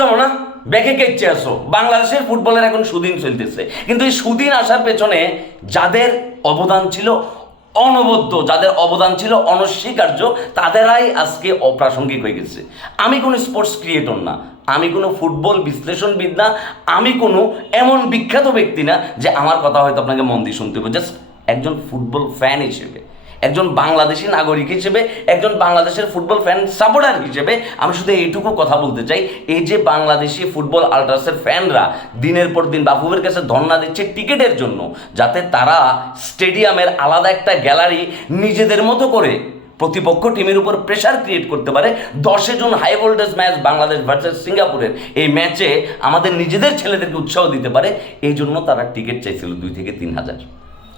না? ব্যাকে আসো বাংলাদেশের ফুটবলের এখন সুদিন চলতেছে। কিন্তু এই সুদিন আসার পেছনে যাদের অবদান ছিল অনবদ্য, যাদের অবদান ছিল অনস্বীকার্য, তাদেরাই আজকে অপ্রাসঙ্গিক হয়ে গেছে। আমি কোনো স্পোর্টস ক্রিয়েটর না। আমি কোনো ফুটবল বিশ্লেষণবিদ না। আমি কোনো এমন বিখ্যাত ব্যক্তি না যে আমার কথা হয়তো আপনাকে মন দিয়ে শুনতে হবে। জাস্ট একজন ফুটবল ফ্যান হিসেবে। একজন বাংলাদেশি নাগরিক হিসেবে, একজন বাংলাদেশের ফুটবল ফ্যান সাপোর্টার হিসেবে আমি শুধু এইটুকু কথা বলতে চাই। এই যে বাংলাদেশি ফুটবল আল্ট্রাসের ফ্যানরা দিনের পর দিন বাফুবের কাছে ধর্ণা দিচ্ছে টিকিটের জন্য, যাতে তারা স্টেডিয়ামের আলাদা একটা গ্যালারি নিজেদের মতো করে প্রতিপক্ষ টিমের উপর প্রেশার ক্রিয়েট করতে পারে। দশে জন high voltage match Bangladesh versus সিঙ্গাপুরের। এই ম্যাচে আমাদের নিজেদের ছেলেদেরকে উৎসাহ দিতে পারে। এই জন্য তারা টিকিট চাইছিল দুই থেকে তিন হাজার।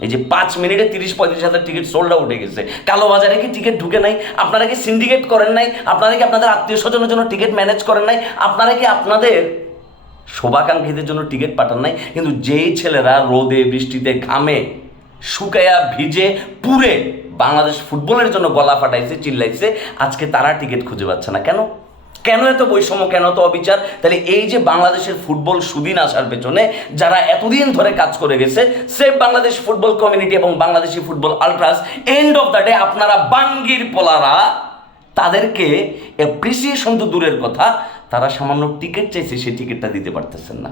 এই যে পাঁচ মিনিটে তিরিশ, পঁয়ত্রিশ হাজার টিকিট সোল্ড আউট হয়ে গেছে। কালো বাজারে কি টিকিট ঢুকে নাই? আপনারা কি সিন্ডিকেট করেন নাই? আপনারা কি আপনাদের আত্মীয় স্বজনের জন্য টিকিট ম্যানেজ করেন নাই? আপনারা কি আপনাদের শোভাকাঙ্ক্ষীদের জন্য টিকিট পাঠান নাই? কিন্তু যেই ছেলেরা রোদে, বৃষ্টিতে, ঘামে, শুকায়া, ভিজে পুরে বাংলাদেশ ফুটবলের জন্য গলা ফাটাইছে, চিল্লাইছে, আজকে তারা টিকিট খুঁজে পাচ্ছে না। কেন? কেন এত বৈষম্য, কেন এত অবিচার? তাহলে এই যে বাংলাদেশের ফুটবল সুদিন আসার পেছনে যারা এতদিন ধরে কাজ করে গেছে সেফ বাংলাদেশ ফুটবল কমিউনিটি এবং Bangladeshi football ultras end of the day আপনারা বাঙ্গির পোলারা, তাদেরকে অ্যাপ্রিসিয়েশন তো দূরের কথা, তারা সামান্য টিকিট চাইছে, সেই টিকিটটা দিতে পারতেছেন না।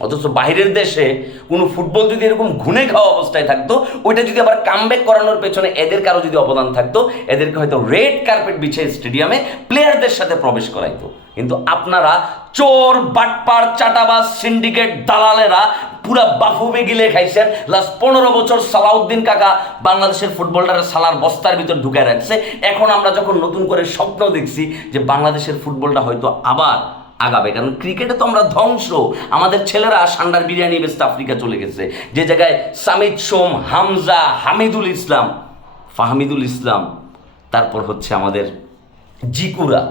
অথচ বাইরের দেশে কোনো ফুটবল যদি এরকম ঘুনে খাওয়া অবস্থায় থাকতো, ওইটা যদি আবার কামব্যাক করানোর পেছনে এদের কারও যদি অবদান থাকতো, এদেরকে হয়তো রেড কার্পেট বিছিয়ে স্টেডিয়ামে প্লেয়ারদের সাথে প্রবেশ করাইতো। কিন্তু আপনারা চোর, বাটপার চাটাবাজ সিন্ডিকেট দালালেরা পুরা বাফুবে গিলে খাইছেন। লাস্ট পনেরো বছর সালাউদ্দিন কাকা বাংলাদেশের ফুটবলটারে সালার বস্তার ভিতর ঢুকে রাখছে। এখন আমরা যখন নতুন করে স্বপ্ন দেখছি যে বাংলাদেশের ফুটবলটা হয়তো আবার আগাবে। কারণ ক্রিকেটে তো আমরা ধ্বংস। আমাদের ছেলেরা সান্ডার বিরিয়ানি বেস্ট আফ্রিকা চলে গেছে। যে জায়গায় সামিদ সোম, হামজা, হামিদুল ইসলাম, ফাহমিদুল ইসলাম, তারপর হচ্ছে আমাদের জিকুরা।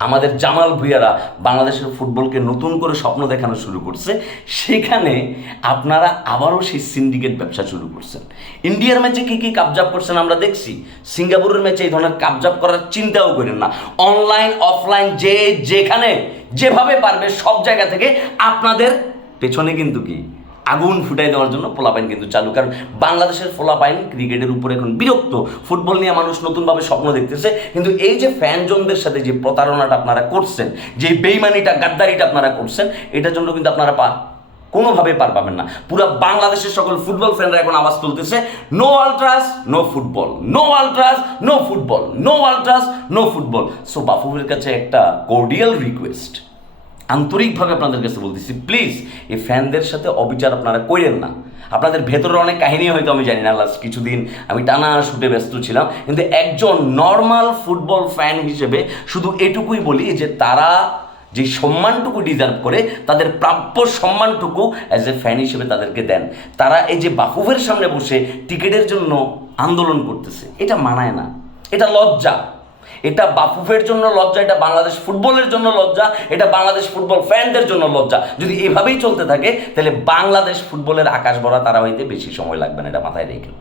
আমাদের জামাল ভুইয়ারা বাংলাদেশের ফুটবলকে নতুন করে স্বপ্ন দেখানো শুরু করছে। সেখানে আপনারা আবারও সেই সিন্ডিকেট ব্যবসা শুরু করছেন। ইন্ডিয়ার ম্যাচে কী কী কাবজাব করছেন আমরা দেখছি। সিঙ্গাপুরের ম্যাচে এই ধরনের কাবজাব করার চিন্তাও করেন না। অনলাইন অফলাইন যে যেখানে যেভাবে পারবে সব জায়গা থেকে আপনাদের পেছনে কিন্তু কি? আগুন ফুটাই দেওয়ার জন্য পোলাপাইন কিন্তু চালু। কারণ বাংলাদেশের পোলাপাইন ক্রিকেটের উপরে এখন বিরক্ত। ফুটবল নিয়ে মানুষ নতুনভাবে স্বপ্ন দেখতেছে। কিন্তু এই যে ফ্যানজনদের সাথে যে প্রতারণাটা আপনারা করছেন, যে বেইমানিটা, গাদ্দারিটা আপনারা করছেন, এটার জন্য কিন্তু আপনারা পা কোনোভাবে পার পাবেন না। পুরো বাংলাদেশের সকল ফুটবল ফ্যানরা এখন আওয়াজ তুলতেছে no ultras no football no ultras no football no ultras no football so বাফুবের কাছে একটা কোর্ডিয়াল রিকোয়েস্ট আন্তরিকভাবে আপনাদের কাছে বলতেছি প্লিজ এই ফ্যানদের সাথে অবিচার আপনারা করেন না। আপনাদের ভেতরের অনেক কাহিনী হয়তো আমি জানি না, লাস্ট কিছুদিন আমি টানা শুটে ব্যস্ত ছিলাম, কিন্তু একজন নর্মাল ফুটবল ফ্যান হিসেবে শুধু এটুকুই বলি যে তারা যে সম্মানটুকু ডিজার্ভ করে, তাদের প্রাপ্য সম্মানটুকু অ্যাজ এ ফ্যান হিসেবে তাদেরকে দেন। তারা এই যে বাহুবের সামনে বসে টিকিটের জন্য আন্দোলন করতেছে, এটা মানায় না। এটা লজ্জা। এটা বাফুফের জন্য লজ্জা, এটা বাংলাদেশ ফুটবলের জন্য লজ্জা, এটা বাংলাদেশ ফুটবল ফ্যানদের জন্য লজ্জা। যদি এভাবেই চলতে থাকে, তাহলে বাংলাদেশ ফুটবলের আকাশ ভরা তারা হইতে বেশি সময় লাগবে না, এটা মাথায় রেখে।